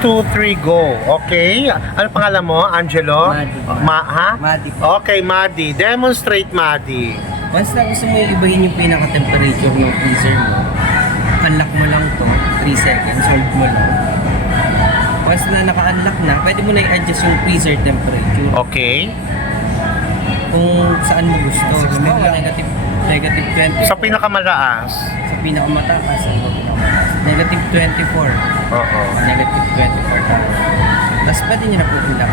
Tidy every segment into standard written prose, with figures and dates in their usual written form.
2, 3, go. Okay. Ano pangalan mo? Angelo? Madi. Ha? Madi. Okay, Madi. Demonstrate, Madi. Once na gusto mo ibahin yung pinaka-temperature ng freezer mo, unlock mo lang to, 3 seconds, hold mo lang. Once na naka-unlock na, pwede mo na i-adjust yung freezer temperature Okay. kung saan mo gusto. Negative 20. Sa pinakamalaas. Sa pinakamataas, negative 24. Oo. Negative 24. Tapos pwede nyo na po ilak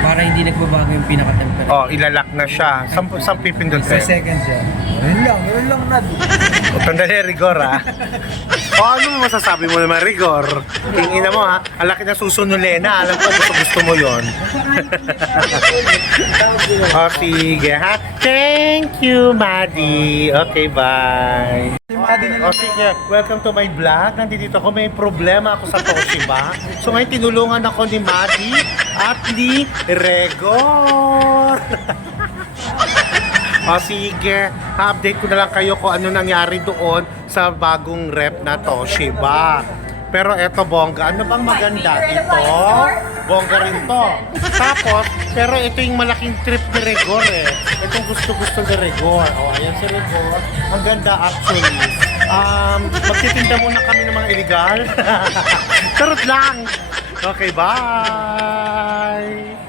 para hindi nagbabago yung pinaka-temperature. Oh, ilalak na siya. Saan pipindutin? seconds yan. Yun lang na. Tandali, Rigor, ha? O, ano masasabi mo naman, Rigor? Tingin mo, ha? Ang laki na susunulena. Alam ko, gusto mo yon. O, sige, ha? Thank you, Maddie. Okay, bye. O, sige. Welcome to my vlog. Nandito ako. May problema ako sa Toshiba. So, ngayon tinulungan ako ni Maddie at ni Rigor. O sige, update ko na lang kayo kung ano nangyari doon sa bagong rep na Toshiba. Pero eto bongga, ano bang maganda? Ito, bongga rin to. Tapos, pero ito yung malaking trip ni Rigor eh. Itong gusto-gusto ni Rigor. O, ayan si Rigor. Ang ganda actually. Magtitinda muna kami ng mga illegal. Charot lang! Okay, bye!